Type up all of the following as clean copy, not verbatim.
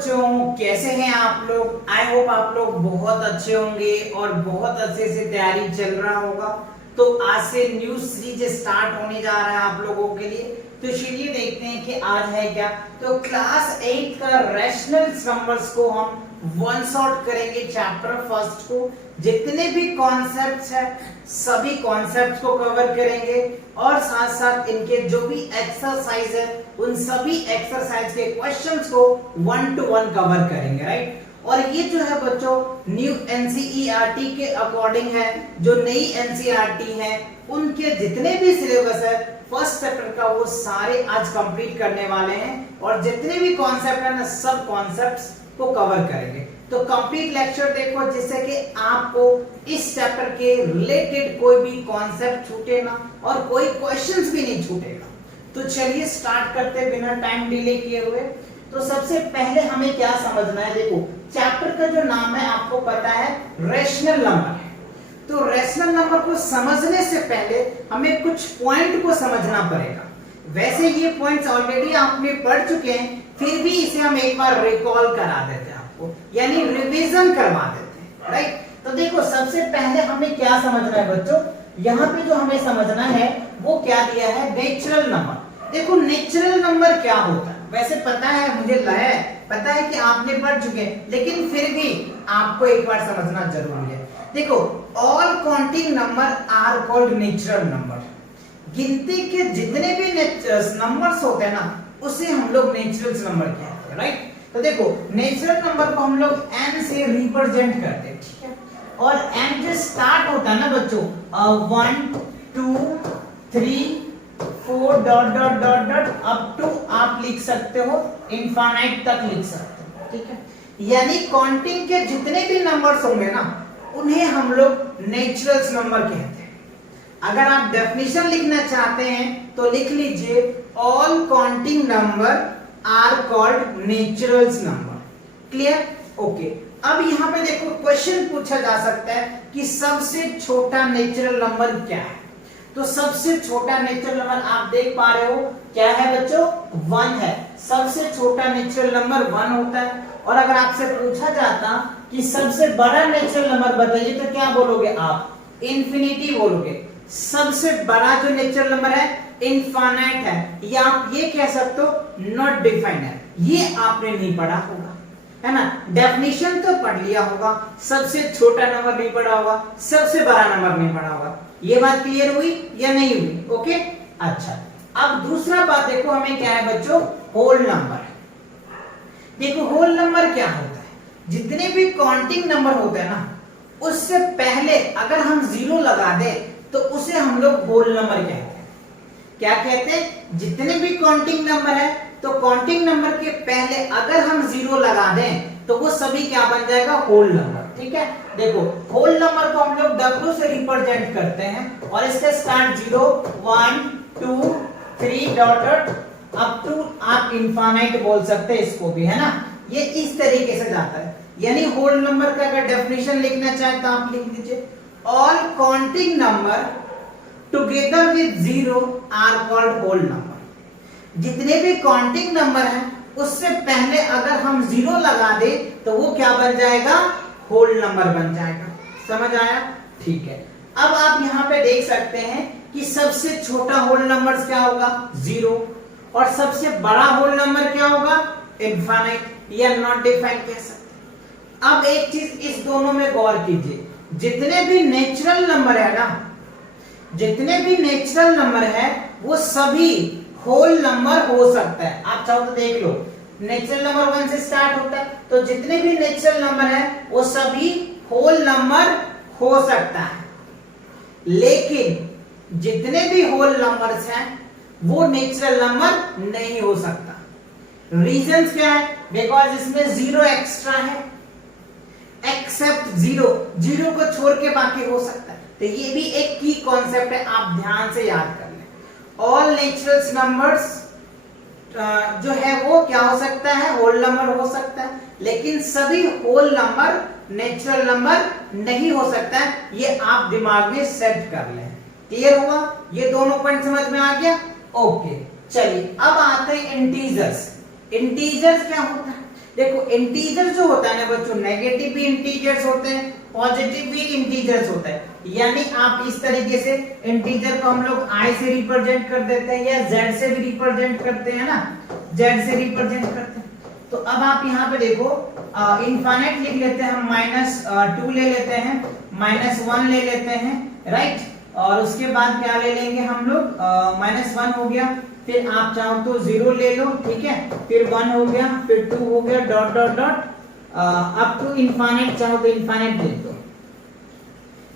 बच्चों, कैसे हैं आप लोग? आई होप आप लोग बहुत अच्छे होंगे और बहुत अच्छे से तैयारी चल रहा होगा। तो आज से न्यू सीरीज स्टार्ट होने जा रहा है आप लोगों के लिए। तो चलिए देखते हैं कि आज है क्या। तो क्लास 8 का रैशनल नंबर्स को हम वन शॉट करेंगे, चैप्टर फर्स्ट को। जितने भी कॉन्सेप्ट्स है सभी कॉन्सेप्ट्स को कवर करेंगे और साथ साथ इनके जो भी एक्सरसाइज है उन सभी एक्सरसाइज के क्वेश्चंस को 1 to 1 कवर करेंगे, राइट। और ये जो है बच्चों न्यू एनसीईआरटी के अकॉर्डिंग है। जो नई एनसीईआरटी है उनके जितने भी सिलेबस है फर्स्ट चैप्टर का वो सारे आज कंप्लीट करने वाले हैं और जितने भी कॉन्सेप्ट है ना सब कॉन्सेप्ट्स को कवर करेंगे। तो कंप्लीट लेक्चर देखो जिससे कि आपको इस चैप्टर के रिलेटेड कोई भी कॉन्सेप्ट छूटे ना और कोई क्वेश्चंस भी नहीं छूटेगा। तो चलिए स्टार्ट करते बिना टाइम डिले किए हुए। तो सबसे पहले हमें क्या समझना है, देखो चैप्टर का जो नाम है आपको पता है रैशनल नंबर है। तो रैशनल नंबर को समझने से पहले हमें कुछ पॉइंट को समझना पड़ेगा। वैसे ये पॉइंट्स ऑलरेडी आपने पढ़ चुके हैं, फिर भी इसे हम एक बार रिकॉल करा देते हैं आपको, यानी रिवीजन करवा देते हैं, राइट। तो देखो सबसे पहले हमें क्या समझना है बच्चों, यहाँ पे जो हमें समझना है वो क्या दिया है, नेचुरल नंबर। देखो नेचुरल नंबर क्या होता है वैसे पता है, मुझे पता है कि आपने पढ़ चुके हैं, लेकिन फिर भी आपको एक बार समझना जरूरी है। देखो all counting number are called natural number. गिनती के जितने भी नंबर्स होते हैं ना उसे हम लोग नेचुरल नंबर कहते हैं, राइट। तो देखो नेचुरल नंबर को हम लोग n से रिप्रेजेंट करते हैं, ठीक है। और n जो स्टार्ट होता है ना बच्चों 1 2 3 4 dot dot dot dot up to आप लिख सकते हो इनफाइनाइट तक लिख सकते हो, ठीक है। यानी काउंटिंग के जितने भी नंबर्स होंगे ना उन्हें हम लोग नेचुरल नंबर कहते हैं। अगर आप डेफिनेशन लिखना चाहते हैं तो लिख लीजिए all counting number are called natural number. Clear? Okay. अब यहाँ पे देखो क्वेश्चन पूछा जा सकता है कि सबसे छोटा नेचुरल नंबर क्या है। तो सबसे छोटा नेचुरल नंबर आप देख पा रहे हो क्या है बच्चों, 1 है। सबसे छोटा नेचुरल नंबर 1 होता है। और अगर आपसे पूछा जाता कि सबसे बड़ा नेचुरल नंबर बताइए तो क्या बोलोगे आप, इन्फिनिटी बोलोगे। सबसे बड़ा जो नेचुरल नंबर है इनफाइनाइट है, या आप ये कह सकते हो नॉट डिफाइंड है। ये आपने नहीं पढ़ा होगा, है ना। डेफिनेशन तो पढ़ लिया होगा, सबसे छोटा नंबर नहीं पढ़ा होगा, सबसे बड़ा नंबर नहीं पढ़ा होगा। ये बात क्लियर हुई या नहीं हुई? ओके अच्छा। अब दूसरा बात देखो हमें क्या है बच्चों, होल नंबर। देखो होल नंबर क्या होता है, जितने भी काउंटिंग नंबर होते हैं ना उससे पहले अगर हम 0 लगा दें तो उसे हम लोग होल नंबर कहते हैं। क्या कहते हैं, जितने भी काउंटिंग नंबर है तो काउंटिंग नंबर के पहले अगर हम 0 लगा दें तो वो सभी क्या बन जाएगा, होल नंबर, ठीक है। देखो होल नंबर को हम लोग W से रिप्रेजेंट करते हैं और इसके start 0 1 2 3 dot dot up to आप इनफाइनाइट बोल सकते हैं इसको भी, है ना। ये इस तरीके से जाता है। यानी होल नंबर का अगर डेफिनेशन लिखना चाहे तो आप लिख दीजिए all counting number together with 0 are called whole number. जितने भी काउंटिंग नंबर हैं उससे पहले अगर हम 0 लगा दे तो वो क्या बन जाएगा, होल नंबर बन जाएगा। समझ आया? ठीक है। अब आप यहाँ पे देख सकते हैं कि सबसे छोटा होल नंबर क्या होगा, 0। और सबसे बड़ा होल नंबर क्या होगा, इनफाइनाइट या नॉट डिफाइंड कह सकते हैं। अब एक चीज इस दोनों में गौर कीजिए, जितने भी नेचुरल नंबर है ना, जितने भी नेचुरल नंबर है वो सभी होल नंबर हो सकता है। आप चाहो तो देख लो, नेचुरल नंबर 1 से स्टार्ट होता है तो जितने भी नेचुरल नंबर है वो सभी होल नंबर हो सकता है। लेकिन जितने भी होल नंबर्स हैं वो नेचुरल नंबर नहीं हो सकता। रीजन क्या है, बिकॉज इसमें 0 एक्स्ट्रा है, एक्सेप्ट 0 को छोड़ के बाकी हो सकता है। तो ये भी एक की कॉन्सेप्ट है, आप ध्यान से याद कर लें। ऑल नेचुरल नंबर्स जो है वो क्या हो सकता है, होल नंबर हो सकता है, लेकिन सभी होल नंबर नेचुरल नंबर नहीं हो सकता है। ये आप दिमाग में सेट कर लें। क्लियर हुआ? ये दोनों पॉइंट समझ में आ गया? ओके चलिए अब आते हैं इंटीजर्स। इंटीजर्स क्या होता है? देखो इंटीजर जो होता है ना बच्चों, नेगेटिव भी इंटीजर्स होते हैं, पॉजिटिव भी इंटीजर्स होता है। यानी आप इस तरीके से इंटीजर को हम लोग i से रिप्रेजेंट कर देते हैं या z से भी रिप्रेजेंट करते हैं ना, z से रिप्रेजेंट करते हैं। तो अब आप यहाँ पे देखो इनफाइनाइट लिख लेते हैं हम, -2 ले लेते हैं, -1 ले लेते हैं, राइट। और उसके बाद क्या ले लेंगे हम लोग, -1 हो गया, फिर आप चाहो तो 0 ले लो, ठीक है, फिर 1 हो गया, फिर 2 हो गया, dot dot dot up to infinite, चाहो तो इनफाइनाइट ले दो।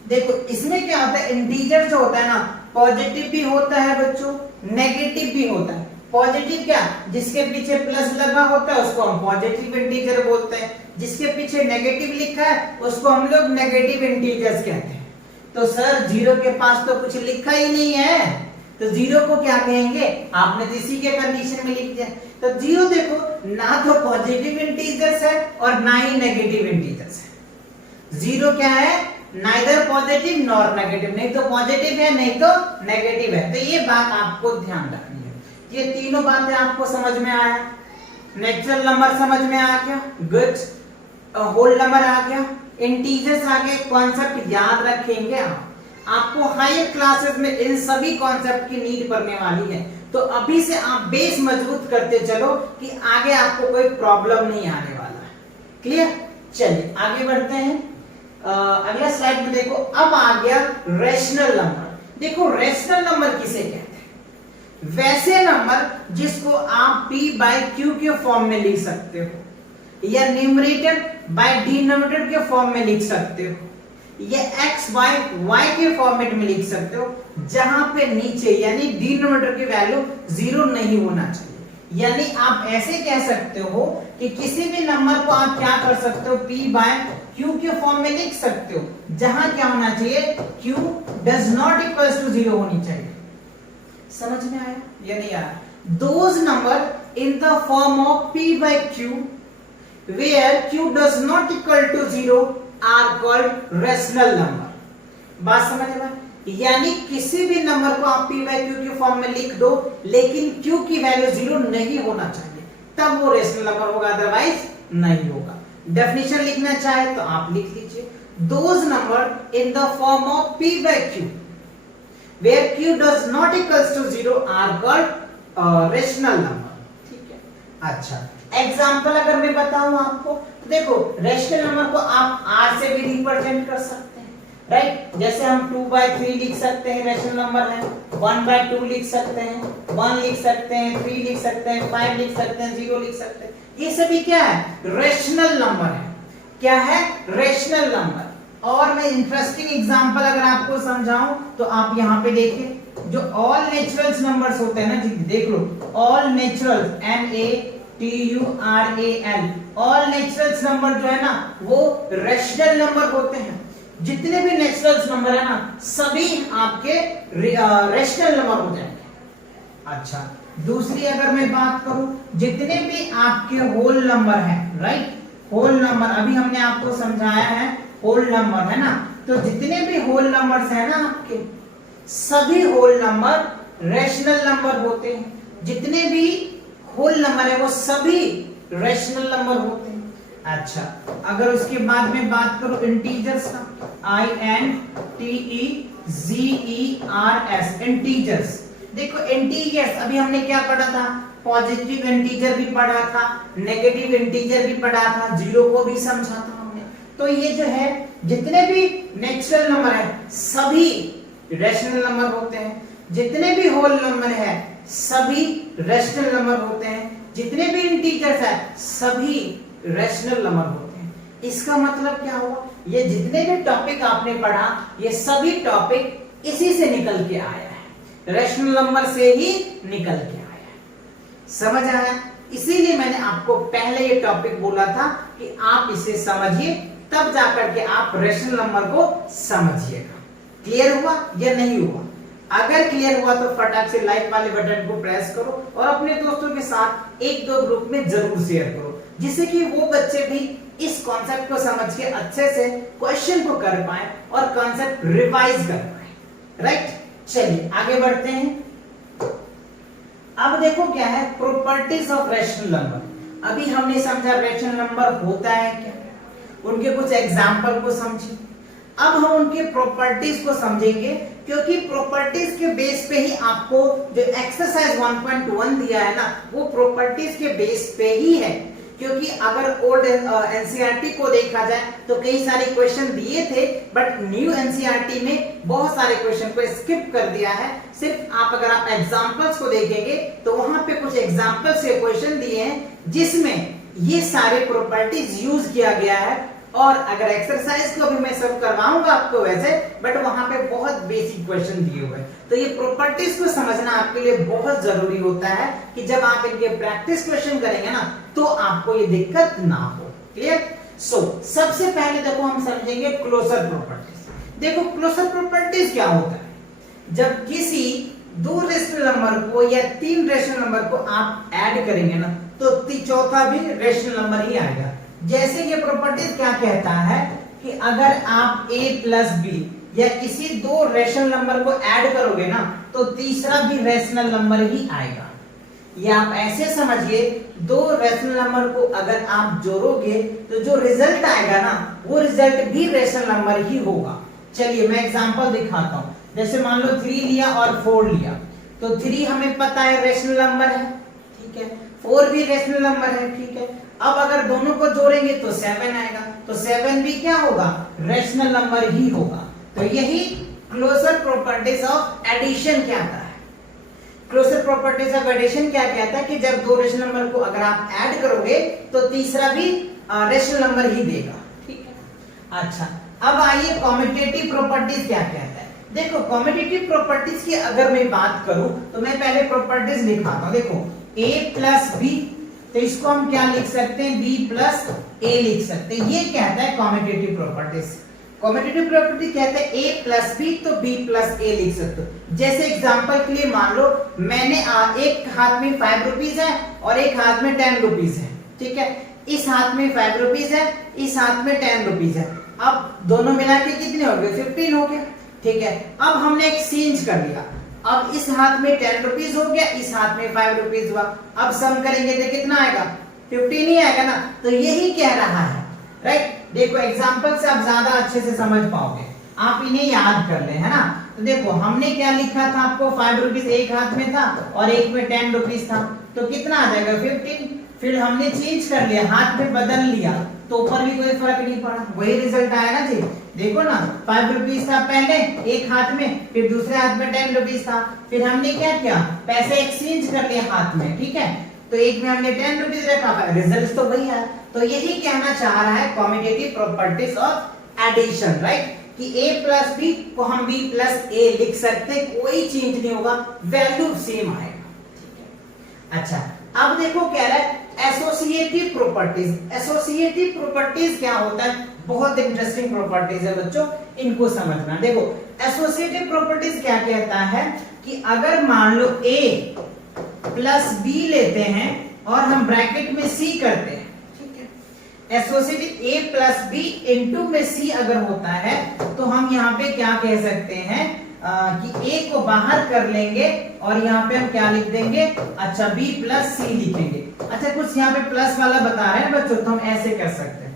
देखो इसमें क्या होता है, इंटीजर जो होता है ना, पॉजिटिव भी होता है बच्चों, नेगेटिव भी होता है। पॉजिटिव क्या, जिसके पीछे प्लस लगा होता है उसको हम पॉजिटिव इंटीजर बोलते हैं, जिसके पीछे नेगेटिव लिखा है उसको हम लोग नेगेटिव इंटीजर्स कहते हैं। तो सर 0 के पास तो कुछ लिखा ही नहीं है, तो 0 को क्या कहेंगे, आपने तो इसी के कंडीशन में लिख दिया। तो 0 देखो ना तो पॉजिटिव इंटीजर्स है और ना ही नेगेटिव इंटीजर्स है। 0 क्या है, नाइदर पॉजिटिव नॉर नेगेटिव, नहीं तो पॉजिटिव है नहीं तो नेगेटिव है। तो ये बात आपको ध्यान रखनी है। ये तीनों बातें आपको समझ में आया, नेचुरल नंबर समझ में आ गया, गुड, होल नंबर आ गया, इंटीजर्स आ गए, कॉन्सेप्ट याद रखेंगे आपको हायर क्लासेस में इन सभी कॉन्सेप्ट की नीड पड़ने वाली है। तो अभी से आप बेस मजबूत करते चलो कि आगे आपको कोई प्रॉब्लम नहीं आने वाला है। क्लियर, चलिए आगे बढ़ते हैं। अगला स्लाइड में देखो, अब आ गया रेशनल नंबर। देखो रेशनल नंबर किसे कहते हैं, वैसे नंबर जिसको आप p बाय q के फॉर्म में लिख सकते हो, या न्यूमरेटर बाय डिनोमिनेटर के फॉर्म में लिख सकते हो, या x बाय y के फॉर्मेट में लिख सकते हो, जहां पे नीचे यानी डिनोमिनेटर की वैल्यू 0 नहीं होना चाहिए। यानी आप ऐसे कह सकते हो कि किसी भी नंबर को आप क्या कर सकते हो, p बाय q के फॉर्म में लिख सकते हो, जहां क्या होना चाहिए, q does not equals to 0 होनी चाहिए। समझ में आया या नहीं आया? Those number in the form of p by q where q does not equal to 0 are called rational number। बात समझ में? यानी किसी भी नंबर को आप p by q के फॉर्म में लिख दो, लेकिन q की वैल्यू 0 नहीं होना चाहिए, तब वो रेशनल नंबर होगा, अदरवाइज नहीं होगा। डेफिनेशन लिखना चाहे तो आप लिख लीजिए, those number in the form of p by q where q does not equals to 0 are called rational number। ठीक है, अच्छा एग्जांपल अगर मैं बताऊं आपको, तो देखो रेशनल नंबर को आप r से भी रिप्रेजेंट कर सकते हैं, राइट। जैसे हम 2/3 लिख सकते हैं, रेशनल नंबर है, 1/2 लिख सकते हैं, 1 लिख सकते हैं, 3 लिख सकते हैं, 5 लिख सकते हैं, 0 लिख सकते हैं। ये सभी क्या है, रेशनल नंबर है। क्या है, रेशनल नंबर। और मैं इंटरेस्टिंग एग्जांपल अगर आपको समझाऊं तो आप यहाँ पे देखिए, जो ऑल नेचुरल्स नंबर्स होते हैं ना, देख लो, all naturals NATURAL, all naturals number जो है ना वो रेशनल नंबर होते हैं। जितने भी नेचुरल्स नंबर है ना सभी आपके रेशनल नंबर हो जाएंगे। अच्छा, दूसरी अगर मैं बात करूं, जितने भी आपके होल नंबर है, राइट, होल नंबर अभी हमने आपको समझाया है, होल नंबर है ना, तो जितने भी होल नंबर्स है ना आपके, सभी होल नंबर रेशनल नंबर होते हैं। जितने भी होल नंबर है वो सभी रेशनल नंबर होते हैं। अच्छा, अगर उसके बाद में बात करूं इंटीजर्स का, INTEGERS, इंटीजर्स। देखो इंटीजर्स अभी हमने क्या पढ़ा था, पॉजिटिव इंटीजर भी पढ़ा था, नेगेटिव इंटीजर भी पढ़ा था, 0 को भी समझा था हमने। तो ये जो है जितने भी नेचुरल नंबर है सभी रेशनल नंबर होते हैं, जितने भी होल नंबर है सभी रेशनल नंबर होते हैं, जितने भी इंटीजर्स है सभी रेशनल नंबर होते हैं। इसका मतलब क्या हुआ, ये जितने भी टॉपिक आपने पढ़ा ये सभी टॉपिक इसी से निकल के आया है, रेशनल नंबर से ही निकल के आया है। समझ आया? इसीलिए मैंने आपको पहले ये टॉपिक बोला था कि आप इसे समझिए, तब जाकर के आप रेशनल नंबर को समझिएगा। क्लियर हुआ या नहीं हुआ? अगर क्लियर हुआ तो फटाक से लाइक वाले बटन को प्रेस करो और अपने दोस्तों के साथ 1-2 ग्रुप में जरूर शेयर करो, जिससे कि वो बच्चे भी इस कॉन्सेप्ट को समझ के अच्छे से क्वेश्चन को कर पाए और कॉन्सेप्ट रिवाइज कर पाए। राइट, चलिए आगे बढ़ते हैं। अब देखो क्या है प्रॉपर्टीज ऑफ रेशनल नंबर। अभी हमने समझा रैशनल नंबर होता है क्या, उनके कुछ एग्जाम्पल को समझे। अब हम उनके प्रॉपर्टीज को समझेंगे, क्योंकि प्रॉपर्टीज के बेस पे ही आपको जो एक्सरसाइज 1.1 दिया है ना, वो प्रॉपर्टीज के बेस पे ही है। क्योंकि अगर ओल्ड एनसीईआरटी को देखा जाए तो कई सारे क्वेश्चन दिए थे, बट न्यू एनसीईआरटी में बहुत सारे क्वेश्चन को स्किप कर दिया है। सिर्फ अगर आप एग्जांपल्स को देखेंगे तो वहां पे कुछ एग्जांपल्स के क्वेश्चन दिए हैं जिसमें ये सारे प्रॉपर्टीज यूज किया गया है। और अगर एक्सरसाइज को भी मैं सब करवाऊंगा आपको वैसे, बट वहां पे बहुत बेसिक क्वेश्चन दिए हुए हैं। तो ये प्रॉपर्टीज को समझना आपके लिए बहुत जरूरी होता है कि जब आप इनके प्रैक्टिस क्वेश्चन करेंगे ना तो आपको ये दिक्कत ना हो। क्लियर? सबसे पहले देखो हम समझेंगे क्लोजर प्रॉपर्टीज। देखो क्लोजर प्रॉपर्टीज क्या होता है, जब किसी दो रेशनल नंबर को या तीन रेशनल नंबर को आप ऐड करेंगे ना तो चौथा भी रेशनल नंबर ही आएगा। जैसे ये प्रॉपर्टीज क्या कहता है कि अगर आप a प्लस बी या किसी दो रेशनल नंबर को ऐड करोगे ना तो तीसरा भी रेशनल नंबर ही आएगा। ये आप ऐसे समझिए, दो रेशनल नंबर को अगर आप जोड़ोगे तो जो रिजल्ट आएगा ना वो रिजल्ट भी रेशनल नंबर ही होगा। चलिए मैं एग्जांपल दिखाता हूं। जैसे मान लो 3 लिया और 4 लिया, तो 3 हमें पता है रेशनल नंबर है, ठीक है, 4 भी रेशनल नंबर है, ठीक है। अब अगर दोनों को जोड़ेंगे तो 7 आएगा, तो 7 भी क्या होगा, रेशनल नंबर ही होगा। तो यही क्लोजर प्रॉपर्टीज ऑफ एडिशन कहता है। क्लोजर प्रॉपर्टीज ऑफ एडिशन क्या कहता है कि जब दो रेशनल नंबर को अगर आप ऐड करोगे तो तीसरा भी रेशनल नंबर ही देगा, ठीक है। अच्छा, अब आइए कॉम्यूटेटिव प्रॉपर्टीज क्या कहता है। देखो कॉम्यूटेटिव प्रॉपर्टीज की अगर मैं बात करूं तो मैं पहले प्रॉपर्टीज लिखाता हूं। देखो a प्लस b, तो इसको हम क्या लिख सकते हैं, b प्लस a लिख सकते हैं। ये कहता है कॉम्यूटेटिव प्रॉपर्टीज। कॉम्यूटेटिव प्रॉपर्टी कहता है a प्लस b, तो b प्लस a लिख सकते हो। जैसे एग्जांपल के लिए मान लो मैंने एक हाथ में 5 रुपीज है और एक हाथ में 10 रुपीज है, ठीक है। इस हाथ में 5 रुपीज है, इस हाथ में 10 रुपीज है। अब दोनों मिला के कितने हो गए, 15 हो गए, ठीक है। अब हमने एक्सचेंज कर लिया, अब इस हाथ में 10 रुपीज हो गया, इस हाथ में 5 रुपीज हुआ। अब सम करेंगे तो कितना आएगा, 15 ही आएगा ना। तो यही कह रहा है, राइट। देखो एग्जांपल से आप ज्यादा अच्छे से समझ पाओगे, आप इन्हें याद कर ले, है ना। तो देखो हमने क्या लिखा था, आपको 5 रुपीज एक हाथ में था और एक में 10 रुपीज था, तो कितना आ जाएगा, 15। फिर हमने चेंज कर लिया, हाथ में बदल लिया, तो ऊपर भी कोई फर्क नहीं पड़ा, वही रिजल्ट आया ना जी। देखो ना 5 रुपीज था पहले एक हाथ में, फिर दूसरे हाथ में 10 रुपीज था। फिर हमने क्या किया, पैसे एक्सचेंज कर लिए हाथ में, ठीक है। तो एक में हमने 10 रुपीज रखा, रिजल्ट तो वही आया। तो यही कहना चाह रहा है commutative properties of addition, right, कि a प्लस b को हम b प्लस a लिख सकते, कोई चेंज नहीं होगा, वैल्यू सेम आएगा, ठीक है। अच्छा, अब देखो कह रहा है एसोसिएटिव प्रॉपर्टीज। एसोसिएटिव प्रॉपर्टीज क्या होता है, बहुत इंटरेस्टिंग प्रॉपर्टीज है बच्चों, इनको समझना। देखो एसोसिएटिव प्रॉपर्टीज क्या कहता है कि अगर मान लो a प्लस b लेते हैं और हम ब्रैकेट में c करते हैं, ठीक है। Associative a plus b into में c अगर होता है तो हम यहाँ पे क्या कह सकते हैं कि a को बाहर कर लेंगे और यहाँ पे हम क्या लिख देंगे, अच्छा b प्लस c लिखेंगे। अच्छा, कुछ यहाँ पे प्लस वाला बता रहे हैं बच्चों, तो हम ऐसे कर सकते हैं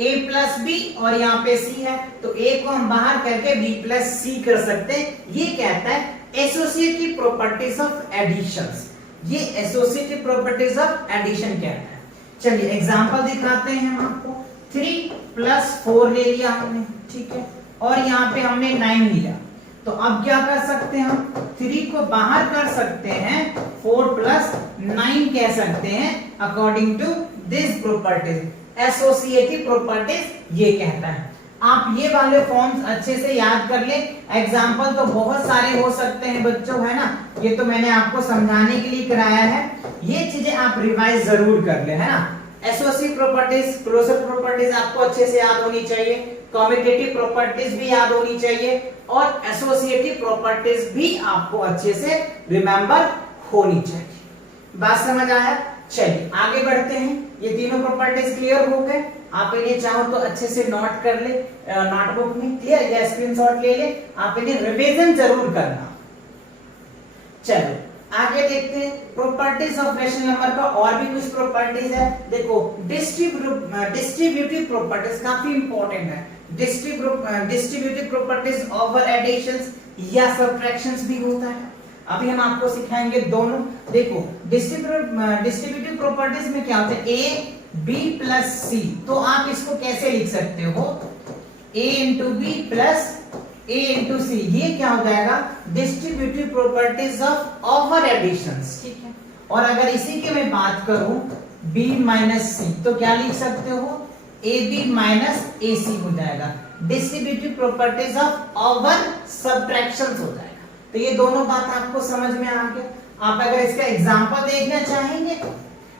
a प्लस b और यहाँ पे c है, तो a को हम बाहर करके b प्लस c कर सकते हैं। ये कहता है एसोसिएटिव प्रॉपर्टीज ऑफ एडिशंस। ये एसोसिएटिव प्रॉपर्टीज ऑफ एडिशन कहता है। चलिए एग्जांपल दिखाते हैं हम आपको। 3 प्लस 4 ले लिया हमने, ठीक है, और यहाँ पे हमने 9 लिया, तो अब क्या कर सकते हैं हम, 3 को बाहर कर सकते हैं, 4 प्लस 9 कह सकते हैं according to this properties. Associative properties ये कहता है। आप ये वाले फॉर्म्स अच्छे से याद कर ले। एग्जाम्पल तो बहुत सारे हो सकते हैं बच्चों, है ना, ये तो मैंने आपको समझाने के लिए कराया है। ये चीजें आप रिवाइज जरूर कर ले, है ना। एसोसिएटिव प्रॉपर्टीज, क्लोजर प्रॉपर्टीज आपको अच्छे से याद होनी चाहिए, कम्यूटेटिव प्रॉपर्टीज भी याद होनी चाहिए और एसोसिएटिव प्रॉपर्टीज भी आपको अच्छे से रिमेंबर होनी चाहिए। बात समझ आया? चलिए आगे बढ़ते हैं। ये तीनों प्रॉपर्टीज क्लियर हो गए। आप इन्हें चाहो तो अच्छे से नोट कर ले नोटबुक में, क्लियर, या स्क्रीनशॉट ले ले। आप इन्हें रिवीजन जरूर करना। चलो आगे देखते हैं प्रॉपर्टीज ऑफ रैशनल नंबर का, और भी कुछ प्रॉपर्टीज है। देखो डिस्ट्रीब्यूटिव प्रॉपर्टीज काफी इंपॉर्टेंट है। डिस्ट्रीब्यूटिव प्रॉपर्टीज ओवर एडिशंस या सब्ट्रैक्शंस भी होता है, अभी हम आपको सिखाएंगे दोनों। देखो डिस्ट्रीब्यूटिव प्रॉपर्टीज में क्या होता है, ए बी प्लस सी, तो आप इसको कैसे लिख सकते हो, a into B plus a into C, ये क्या हो जाएगा, distributive properties of over additions, ठीक है। और अगर इसी की मैं बात करूं b माइनस सी, तो क्या लिख सकते हो, ab माइनस ac हो जाएगा, distributive properties of over subtractions हो जाएगा। तो ये दोनों बात आपको समझ में आ गया। आप अगर इसका एग्जांपल देखना चाहेंगे,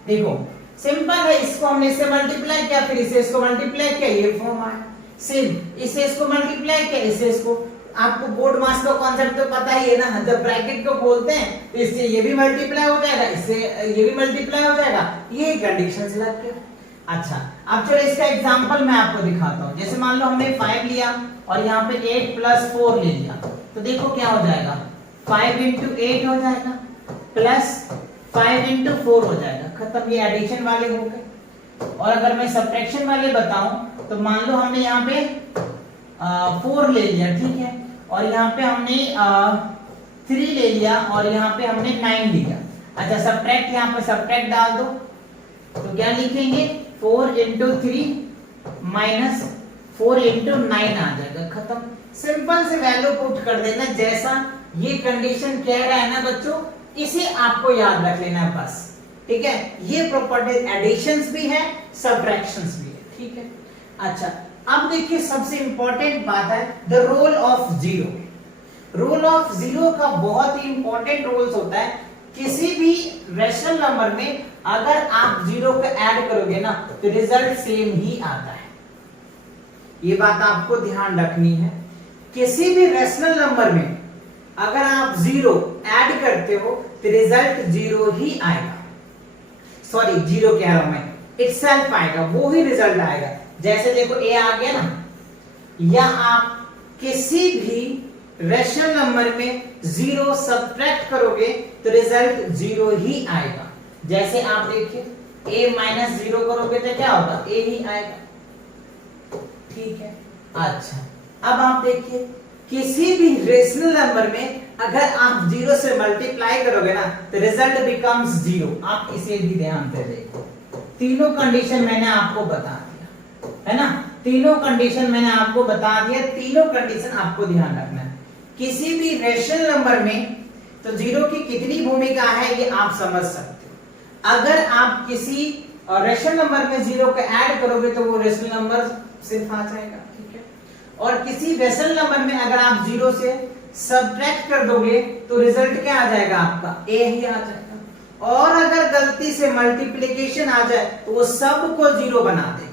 देखो सिंपल है, इसको हमने इससे मल्टीप्लाई किया, फिर इसे इसको मल्टीप्लाई किया, ये फॉर्म आया। सेम इसे इसको मल्टीप्लाई किया, इसे इसको, आपको बोर्ड मास का कॉन्सेप्ट तो पता ही है ना, जब ब्रैकेट को खोलते हैं तो इससे ये भी मल्टीप्लाई हो जाएगा, इससे ये भी मल्टीप्लाई हो जाएगा, ये कंडीशन से लग गया। अच्छा, अब चलो इसका एग्जांपल मैं आपको दिखाता हूं। जैसे मान लो हमने 5 लिया और यहाँ पे 8 प्लस 4 ले लिया, तो देखो क्या हो जाएगा, 5 इंटू 8 हो जाएगा प्लस 5 इंटू 4 हो जाएगा, खत्म। ये एडिशन वाले हो गए। और अगर मैं सब्ट्रैक्शन वाले बताऊं तो मान लो हमने यहाँ पे 4 ले लिया, ठीक है, और यहाँ पे हमने 3 ले लिया और यहाँ पे हमने 9 लिया। अच्छा, सब्ट्रैक्ट, यहाँ पे सब्ट्रैक्ट डाल दो, तो क्या लिखेंगे, 4 इंटू 3 माइनस 4 इंटू 9 आ जाएगा, खत्म। सिंपल से वैल्यू पुट कर देना, जैसा ये कंडीशन कह रहा है ना बच्चों, इसे आपको याद रख लेना है बस, ठीक है। ये प्रॉपर्टीज एडिशंस भी है, सब्ट्रैक्शंस भी है, ठीक है। अच्छा, अब देखिए सबसे इंपॉर्टेंट बात है the role of zero. Role of zero का बहुत ही इंपॉर्टेंट रोल्स होता है। किसी भी रैशनल नंबर में अगर आप जीरो को ऐड करोगे ना, तो रिजल्ट सेम ही आता है, ये बात आपको ध्यान रखनी है। किसी भी रैशनल नंबर में अगर आप जीरो ऐड करते हो तो रिजल्ट जीरो ही आएगा, सॉरी जीरो कह रहा हूं मैं, इटसेल्फ आएगा, वो ही रिजल्ट आएगा। जैसे देखो ए आ गया ना, या आप किसी भी रैशनल नंबर में जीरो सब्ट्रैक्ट करोगे तो रिजल्ट जीरो ही आएगा। जैसे आप देखिए a माइनस 0 करोगे तो क्या होगा, a ही आएगा, ठीक है। अच्छा, अब आप देखिए किसी भी रेशनल नंबर में अगर आप 0 से मल्टीप्लाई करोगे ना तो रिजल्ट बिकम्स 0। आप इसे भी ध्यान से देखो, तीनों कंडीशन मैंने आपको बता दिया है ना, तीनों कंडीशन मैंने आपको बता दिया, तीनों कंडीशन आपको ध्यान रखना है। किसी भी रेशनल नंबर में तो 0 की कितनी भूमिका है ये आप समझ सकते हो। अगर आप किसी रेशनल नंबर में 0 को ऐड करोगे तो वो रेशनल नंबर सिर्फ आ जाएगा, ठीक है। और किसी रेशनल नंबर में अगर आप 0 से सब्ट्रैक्ट कर दोगे तो रिजल्ट क्या आ जाएगा, आपका a ही आ जाएगा। और अगर गलती से मल्टीप्लिकेशन आ जाए तो वो सबको 0 बना देगा,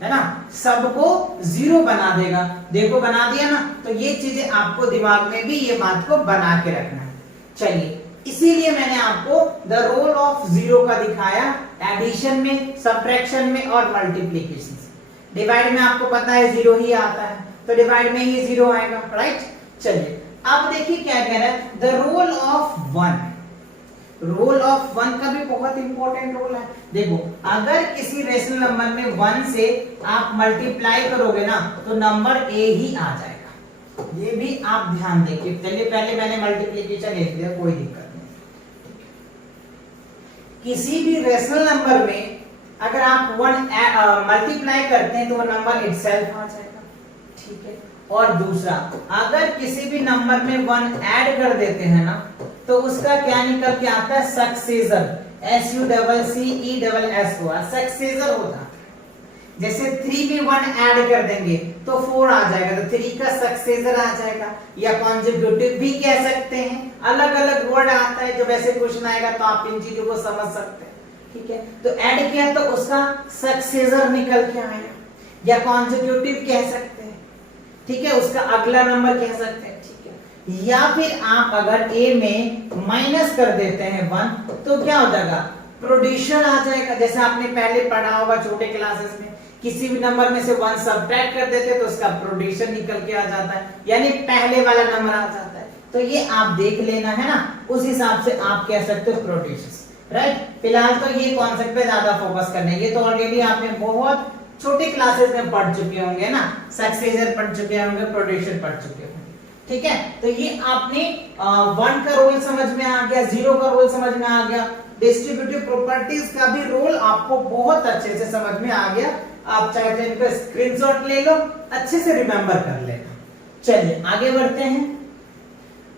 है ना, सबको 0 बना देगा। देखो बना दिया ना, तो ये चीजें आपको दिमाग में भी ये बात को बना के रखना है। चलिए, इसीलिए मैंने आपको द रोल ऑफ 0 का दिखाया, एडिशन में, सब्ट्रैक्शन में और मल्टीप्लिकेशन में। डिवाइड में आपको पता है 0 ही आता है, तो डिवाइड में ही 0 आएगा, राइट। चलिए, अब देखिए क्या कह रहा है, the role of 1। Role of 1 का भी बहुत इंपॉर्टेंट रोल है। देखो, अगर किसी रेशनल नंबर में 1 से आप मल्टीप्लाई करोगे ना तो नंबर a ही आ जाएगा, ये भी आप ध्यान देखिए। चलिए, पहले मैंने मल्टीप्लिकेशन लिख दिया, कोई दिक्कत नहीं। किसी भी रेशनल नंबर में अगर आप 1 मल्टीप्लाई करते हैं तो वो नंबर इटसेल्फ आ जाएगा, ठीक है। और दूसरा, अगर किसी भी नंबर में 1 ऐड कर देते हैं ना तो उसका क्या निकल के आता है, सक्सेसर, SUCCESS हुआ, सक्सेसर होता है। जैसे 3 में 1 ऐड कर देंगे तो 4 आ जाएगा, तो 3 का सक्सेसर आ जाएगा, या कॉन्जुगेटिव भी कह सकते हैं। अलग अलग वर्ड आता है, जब ऐसे क्वेश्चन आएगा तो आप इन चीजों को समझ सकते हैं, ठीक है। तो ऐड किया तो उसका सक्सेसर निकल के आया, या कॉन्जुगेटिव कह सकते हैं, ठीक है, उसका अगला नंबर कह सकते हैं, ठीक है। या फिर आप अगर a में माइनस कर देते हैं 1 तो क्या हो जाएगा, प्रोड्यूसर आ जाएगा। जैसे आपने पहले पढ़ा होगा छोटे क्लासेस में, किसी भी नंबर में से 1 सब्ट्रैक्ट कर देते तो उसका प्रोड्यूसर निकल के आ जाता है, यानी पहले वाला नंबर आ जाता है। तो ये आप देख लेना है ना, उस हिसाब से आप कह सकते हो प्रोटेशियस, राइट। फिलहाल तो ये कॉन्सेप्ट पे ज्यादा फोकस करना है, ये तो ऑलरेडी आपने बहुत छोटे क्लासेस में पढ़ चुके होंगे ना, सक्सेसर पढ़ चुके होंगे, प्रोटेशियस पढ़ चुके होंगे, ठीक है। तो ये आपने 1 का रोल समझ में आ गया, 0 का रोल समझ में आ गया, डिस्ट्रीब्यूटिव प्रॉपर्टीज का भी रोल आपको बहुत अच्छे से समझ में आ गया। आप चाहे तो इनको स्क्रीनशॉट ले लो, अच्छे से रिमेंबर कर लेना। चलिए आगे बढ़ते हैं।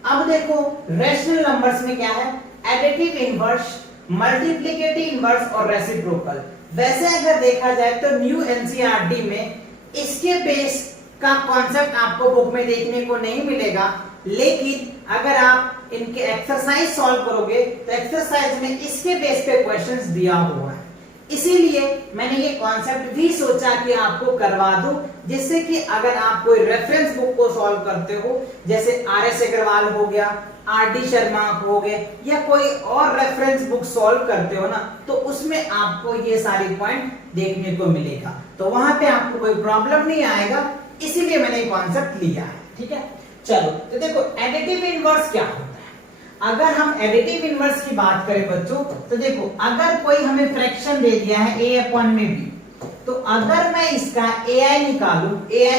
अब देखो रैशनल नंबर्स में क्या है, एडिटिव इनवर्स, मल्टीप्लिकेटिव इनवर्स और रेसिप्रोकल। वैसे अगर देखा जाए तो न्यू एनसीईआरटी में इसके बेस का कॉन्सेप्ट आपको बुक में देखने को नहीं मिलेगा, लेकिन अगर आप इनके एक्सरसाइज सॉल्व करोगे तो एक्सरसाइज में इसके बेस पे क्वेश्चंस दिया हुआ है, इसीलिए मैंने ये कॉन्सेप्ट भी सोचा कि आपको करवा दूं, जिससे कि अगर आप कोई रेफरेंस बुक को सॉल्व करते हो, जैसे आर.एस. अग्रवाल हो गया, आर.डी. शर्मा हो गए, या कोई और रेफरेंस बुक सॉल्व करते हो ना, तो उसमें आपको ये सारे पॉइंट देखने को मिलेगा, तो वहां पे आपको कोई प्रॉब्लम नहीं आएगा, इसीलिए मैंने कॉन्सेप्ट लिया है, ठीक है। चलो तो देखो एडिटिव इनवर्स क्या होता है। अगर हम एडिटिव इनवर्स की बात करें बच्चों, तो देखो अगर कोई हमें फ्रैक्शन दे दिया है a अपॉन में b, तो अगर मैं इसका ai निकालूं, ai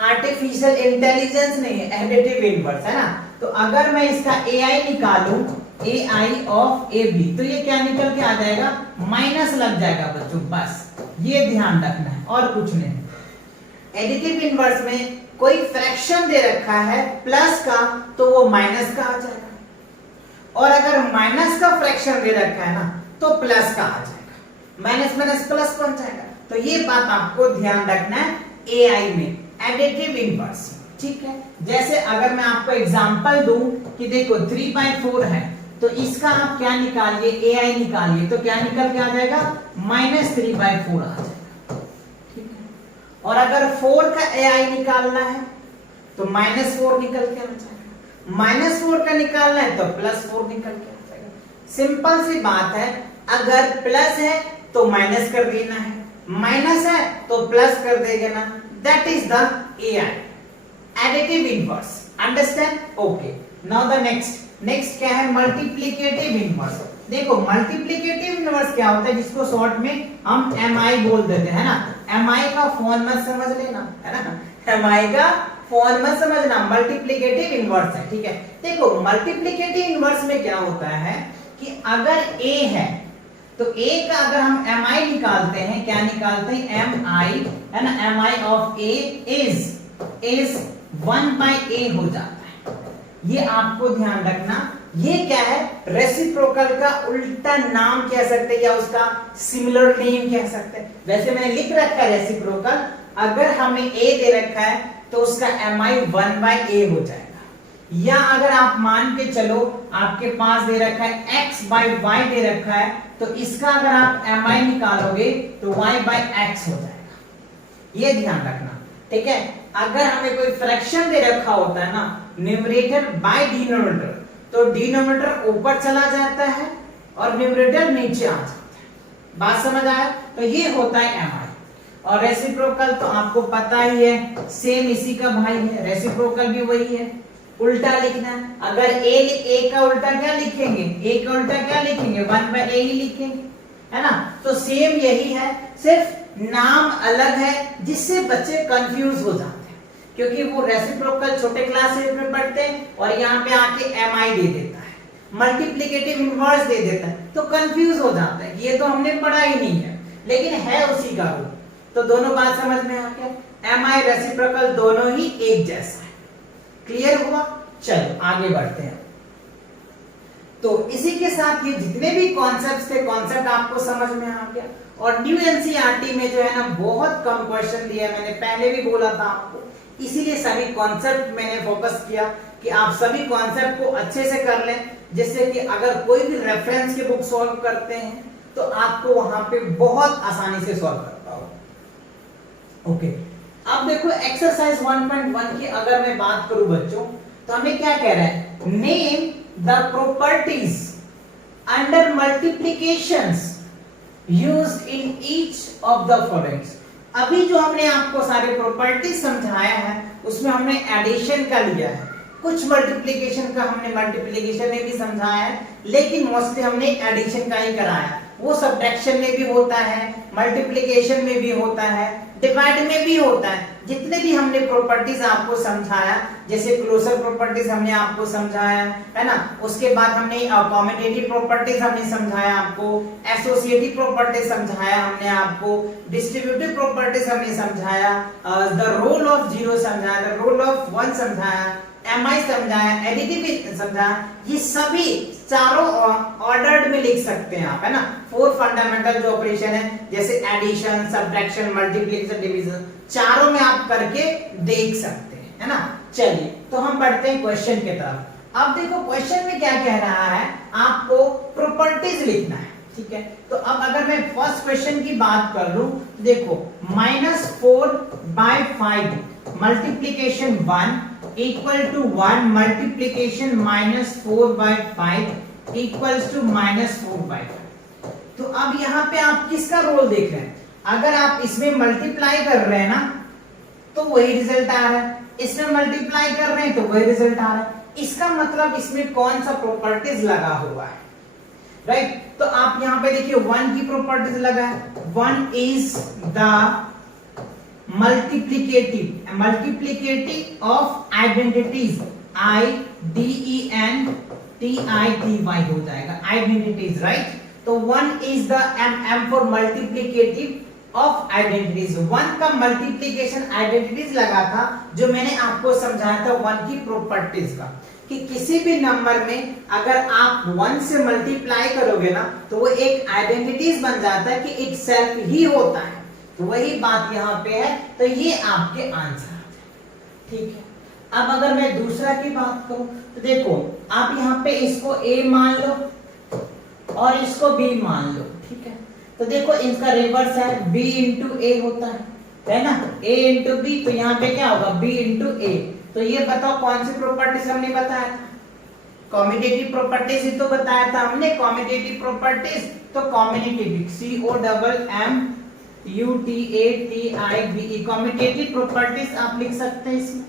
आर्टिफिशियल इंटेलिजेंस नहीं है, एडिटिव इनवर्स है ना, तो अगर मैं इसका ai निकालूं ai ऑफ ab, तो ये क्या निकल के आ जाएगा, माइनस लग जाएगा बच्चों, बस ये ध्यान रखना है और कुछ नहीं। एडिटिव इनवर्स में कोई फ्रैक्शन दे रखा है प्लस का, तो वो माइनस का आ जाएगा, और अगर माइनस का फ्रैक्शन दे रखा है ना, तो प्लस का आ जाएगा, माइनस माइनस प्लस बन जाएगा। तो ये बात आपको ध्यान रखना है एआई में, एडिटिव इनवर्स, ठीक है। जैसे अगर मैं आपको एग्जांपल दूं कि देखो 3/4 है, तो इसका आप क्या निकालिए, एआई निकालिए, तो क्या निकल के आ जाएगा, -3/4 आ जाएगा, ठीक है। और अगर 4 का एआई निकालना है तो -4 निकल के आ जाएगा, -4 का निकालना है तो +4 निकल के आ जाएगा। सिंपल सी बात है, अगर प्लस है तो माइनस कर देना है, माइनस है तो प्लस कर देना, that is the AI, additive inverse, understand, okay. Now the next क्या है, मल्टीप्लिकेटिव इनवर्स। देखो मल्टीप्लिकेटिव इनवर्स क्या होता है, जिसको शॉर्ट में हम एमआई बोल देते हैं ना, एमआई का फोन मत समझ लेना, है ना, एमआई का फोन मत समझना, मल्टीप्लिकेटिव इनवर्स है, ठीक है। देखो मल्टीप्लिकेटिव इनवर्स में क्या होता है कि अगर a है तो a का अगर हम mi निकालते हैं, क्या निकालते हैं, mi, है ना, mi of a is 1/a हो जाता है। ये आपको ध्यान रखना, ये क्या है, रेसिप्रोकल का उल्टा नाम कह सकते हैं या उसका सिमिलर नेम कह सकते हैं। वैसे मैंने लिख रखा है रेसिप्रोकल, अगर हमें a दे रखा है तो उसका mi 1/a हो जाएगा, या अगर आप मान के चलो आपके पास दे रखा है x/y दे रखा है, तो इसका अगर आप mi निकालोगे तो y/x हो जाएगा, ये ध्यान रखना, ठीक है। अगर हमें कोई फ्रैक्शन दे रखा होता है ना, न्यूमरेटर बाय डिनोमिनेटर, तो डिनोमिनेटर ऊपर चला जाता है और न्यूमरेटर नीचे आ जाता है, बात समझ आया, तो ये होता है mi। और रेसिप्रोकल तो आपको पता ही है, सेम इसी का भाई है, रेसिप्रोकल भी वही है, उल्टा लिखना है। अगर a का उल्टा क्या लिखेंगे, a का उल्टा क्या लिखेंगे, 1/a ही लिखेंगे, है ना। तो सेम यही है, सिर्फ नाम अलग है, जिससे बच्चे कंफ्यूज हो जाते हैं, क्योंकि वो रेसिप्रोकल छोटे क्लासेस में पढ़ते हैं और यहाँ पे आके mi दे देता है, मल्टीप्लिकेटिव इनवर्स दे देता है, तो कंफ्यूज हो जाता है, ये तो हमने पढ़ा ही नहीं है, लेकिन है उसी का रूप। तो दोनों बात समझ में आ गया, mi रेसिप्रोकल दोनों ही एक जैसा है, क्लियर हुआ। चलो आगे बढ़ते हैं। तो इसी के साथ ये जितने भी कॉन्सेप्ट्स थे, कॉन्सेप्ट आपको समझ में आ गया। और न्यू एनसीईआरटी में जो है ना, बहुत कम क्वेश्चन दिया, मैंने पहले भी बोला था आपको, इसीलिए सभी कॉन्सेप्ट मैंने फोकस किया कि आप सभी कॉन्सेप्ट को अच्छे से कर लें, जिससे कि अगर कोई भी रेफरेंस के बुक सॉल्व करते हैं तो आपको वहां पे बहुत आसानी से सॉल्व कर पाओ। ओके, अब देखो एक्सरसाइज 1.1 की अगर मैं बात करूं बच्चों, तो हमें क्या कह रहा है, name the properties under multiplications used in each of the followings. अभी जो हमने आपको सारे प्रॉपर्टीज समझाया है, उसमें हमने एडिशन का लिया है, कुछ मल्टीप्लिकेशन का हमने मल्टीप्लिकेशन में भी समझाया है, लेकिन मोस्टली हमने एडिशन का ही कराया। वो सब्ट्रैक्शन में भी होता है, मल्टीप्लिकेशन में भी होता है, डिवाइड में भी होता है। जितने भी हमने प्रॉपर्टीज आपको समझाया, जैसे क्लोजर प्रॉपर्टीज हमने आपको समझाया है ना, उसके बाद हमने कॉम्यूटेटिव प्रॉपर्टीज हमने समझाया आपको, एसोसिएटिव प्रॉपर्टीज समझाया हमने आपको, डिस्ट्रीब्यूटिव प्रॉपर्टीज हमने समझाया, द रोल ऑफ जीरो समझाया, द रोल ऑफ वन समझाया, एमआई समझाया, एडिटिव समझाया। ये सभी चारों ऑर्डर्ड में लिख सकते हैं आप, है ना। 4 फंडामेंटल जो ऑपरेशन है, जैसे एडिशन, सब्ट्रैक्शन, मल्टीप्लिकेशन, डिवीजन, चारों में आप करके देख सकते हैं, है ना। चलिए तो हम बढ़ते हैं क्वेश्चन की तरफ। अब देखो क्वेश्चन में क्या कह रहा है, आपको प्रॉपर्टीज लिखना है, ठीक है। तो अब अगर मैं फर्स्ट क्वेश्चन की बात कर लूं, देखो -4/5 multiplication 1 equal to 1 multiplication -4/5 equals to -4/5। तो अब यहाँ पे आप किसका रोल देख रहे हैं? अगर आप इसमें मल्टीप्लाई कर रहे हैं ना, तो वही रिजल्ट आ रहा है, इसमें मल्टीप्लाई कर रहे हैं तो वही रिजल्ट आ रहा है। इसका मतलब इसमें कौन सा प्रॉपर्टीज लगा हुआ है, राइट। तो आप यहाँ पे देखिए 1 की प्रॉपर्टीज लगा है, 1 is the multiplicative of identities, IDENTITY हो जाएगा, identities, राइट। तो 1 is the M for multiplicative of identities। 1 का मल्टीप्लीकेशन आइडेंटिटीज लगा था, जो मैंने आपको समझाया था 1 की प्रॉपर्टीज का, कि किसी भी नंबर में अगर आप 1 से मल्टीप्लाई करोगे ना, तो वो एक आइडेंटिटीज बन जाता है कि इट सेल्फ ही होता है। तो वही बात यहाँ पे है, तो ये आपके आंसर आ जाए, ठीक है। अब अगर मैं दूसरा की बात करूं, तो देखो आप यहाँ पे इसको A मान लो और इसको B मान लो, ठीक है। तो देखो इनका रिवर्स है, B इंटू A होता है ना, A इंटू B। तो यहाँ पे क्या होगा, B इंटू A। तो ये बताओ कौन सी प्रॉपर्टीज हमने बताया था? कॉम्यूटेटिव प्रॉपर्टीज ही तो बताया था हमने, कॉम्यूटेटिव प्रॉपर्टीज। तो कॉम्यूटेटिव COMMUTATIVE कॉम्यूटेटिव प्रॉपर्टीज आप लिख सकते हैं इसमें,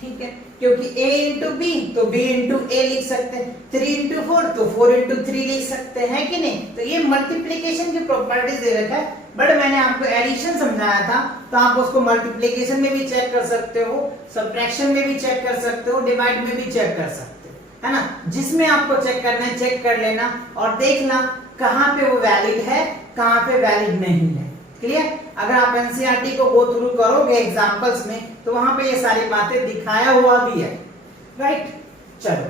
ठीक है। क्योंकि A इंटू B तो B इंटू A लिख सकते हैं, 3 इंटू 4 तो 4 इंटू 3 लिख सकते हैं कि नहीं। तो ये मल्टीप्लिकेशन की प्रॉपर्टीज दे रखा है, बट मैंने आपको एडिशन समझाया था, तो आप उसको मल्टीप्लिकेशन में भी चेक कर सकते हो, सब्ट्रैक्शन में भी चेक कर सकते हो, डिवाइड में भी चेक कर सकते हो, है ना। जिसमें आपको चेक करना है चेक कर लेना और देखना कहां पे वो वैलिड है, कहां पे वैलिड नहीं है। क्लियर? अगर आप एनसीईआरटी को गो थ्रू करोगे एग्जांपल्स में, तो वहां पे ये सारी बातें दिखाया हुआ भी है, राइट। चलो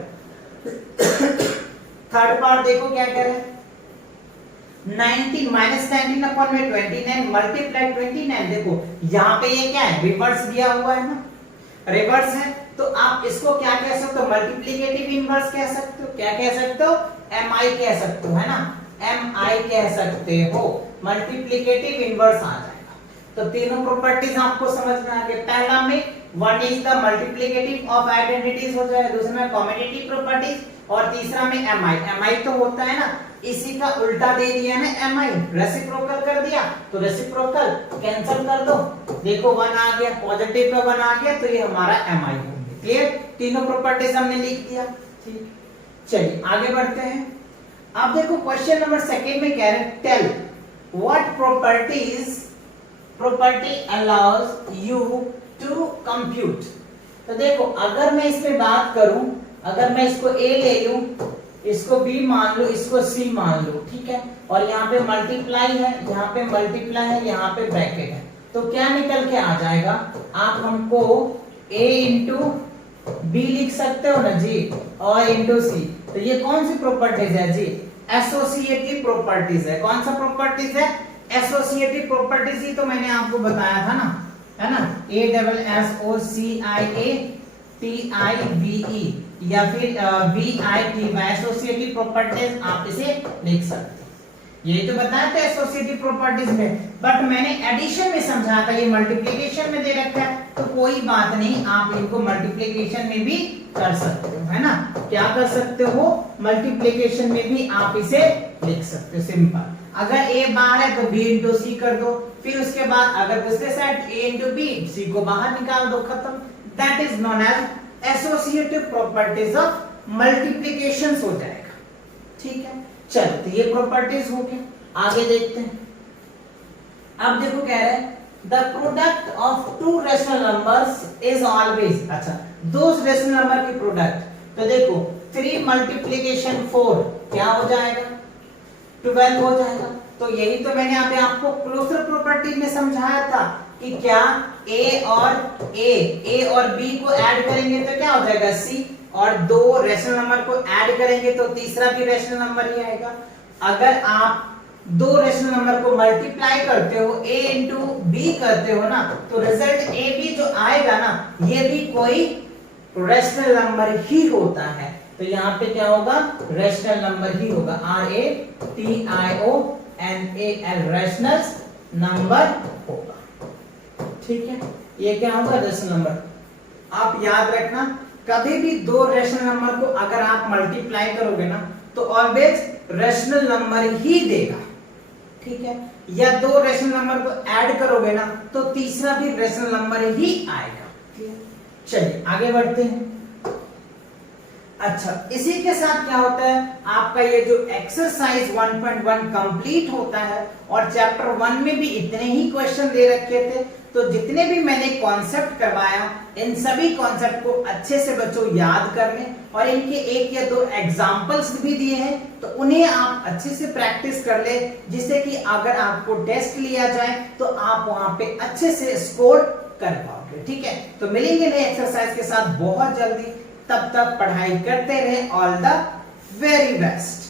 थर्ड पार्ट देखो क्या कह रहा है, 19 -19 अपॉन में 29 मल्टीप्लाई 29। देखो यहाँ पे ये क्या है, रिवर्स दिया हुआ है ना, रिवर्स है। तो आप इसको क्या कह सकते हो, मल्टीप्लिकेटिव इनवर्स कह सकते हो, क्या कह सकते हो, MI कह सकते हो, है ना, MI कह सकते हो, मल्टीप्लिकेटिव इनवर्स आ जाएगा। तो तीनों प्रॉपर्टीज आपको समझ में आ गए। पहला में 1 is the multiplicative of identities हो जाएगा, दूसरा में कॉम्यूटेटिव प्रॉपर्टीज, और तीसरा में MI तो होता है ना, इसी का उल्टा दे दिया ना MI, रेसिप्रोकल कर दिया, तो रेसिप्रोकल कैंसिल कर दो, देखो 1 आ गया, पॉजिटिव का 1 आ गया, तो ये हमारा MI होंगे। क्लियर? तीनों प्रॉपर्टीज हमने लिख दिया, ठीक। चलिए आगे बढ़ते हैं। अब देखो क्वेश्चन नंबर 2 में कह रहे हैं, tell what property allows you to compute. तो देखो अगर मैं इसमें बात करूं, अगर मैं इसको A ले लूं, इसको B मान लो, इसको C मान लो, ठीक है, और यहाँ पे मल्टीप्लाई है, यहाँ पे मल्टीप्लाई है, यहाँ पे ब्रैकेट है, तो क्या निकल के आ जाएगा, आप हमको A इंटू B लिख सकते हो ना जी, और इंटू C। तो ये कौन सी प्रॉपर्टीज है जी, एसोसिएटिव प्रॉपर्टीज है। कौन सा प्रॉपर्टीज है, एसोसिएटिव प्रॉपर्टीज ही तो मैंने आपको बताया था ना, है ना, ASSOCIATIVE या फिर BITY एसोसिएटिव प्रॉपर्टीज आप इसे लिख सकते हो। यही तो बताया था एसोसिएटिव प्रॉपर्टीज में, बट मैंने एडिशन में समझाया था, ये मल्टीप्लिकेशन में दे रखा है, तो कोई बात नहीं, आप इनको मल्टीप्लिकेशन में भी कर सकते हो, है ना। क्या कर सकते हो, मल्टीप्लिकेशन में भी आप इसे लिख सकते हो, सिंपल। अगर A बाहर है तो B इंटू C कर दो, फिर उसके बाद अगर दूसरे side A into B, C को बाहर निकाल दो, खत्म। That is known as associative properties of multiplication हो जाएगा। ठीक है, चलो तो ये प्रॉपर्टीज हो गए, आगे देखते हैं। अब देखो कह रहे हैं the product of two rational numbers is always, अच्छा दो रेशनल नंबर की प्रोडक्ट, तो देखो 3 मल्टीप्लिकेशन 4 क्या हो जाएगा, 12 हो जाएगा। तो यही तो मैंने यहाँ पे आपको क्लोजर प्रॉपर्टी में समझाया था कि क्या a और b को ऐड करेंगे तो क्या हो जाएगा c, और दो रेशनल नंबर को ऐड करेंगे तो तीसरा भी रेशनल नंबर ही आएगा। अगर आप दो रेशनल नंबर को मल्टीप्लाई करते हो a इंटू बी करते हो ना, तो रिजल्ट a b जो आएगा ना, ये भी कोई रेशनल नंबर ही होता है। तो यहाँ पे क्या होगा, रेशनल नंबर ही होगा, RATIONAL रेशनल नंबर होगा। ठीक है, ये क्या होगा, रेशनल नंबर। आप याद रखना कभी भी दो रेशनल नंबर को अगर आप मल्टीप्लाई करोगे ना तो ऑलवेज रेशनल नंबर ही देगा। ठीक है, या दो रेशनल नंबर को ऐड करोगे ना तो तीसरा भी रेशनल नंबर ही आएगा। चलिए आगे बढ़ते हैं। अच्छा, इसी के साथ क्या होता है, आपका ये जो एक्सरसाइज 1.1 कंप्लीट होता है, और चैप्टर 1 में भी इतने ही क्वेश्चन दे रखे थे। तो जितने भी मैंने कॉन्सेप्ट करवाया, इन सभी कॉन्सेप्ट को अच्छे से बच्चों याद कर लें, और इनके एक या दो एग्जांपल्स भी दिए हैं तो उन्हें आप अच्छे से प्रैक्टिस कर ले, जिससे कि अगर आपको टेस्ट लिया जाए तो आप वहां पे अच्छे से स्कोर कर पाओगे। ठीक है, तो मिलेंगे नए एक्सरसाइज के साथ बहुत जल्दी, तब तक पढ़ाई करते रहे। All the very best.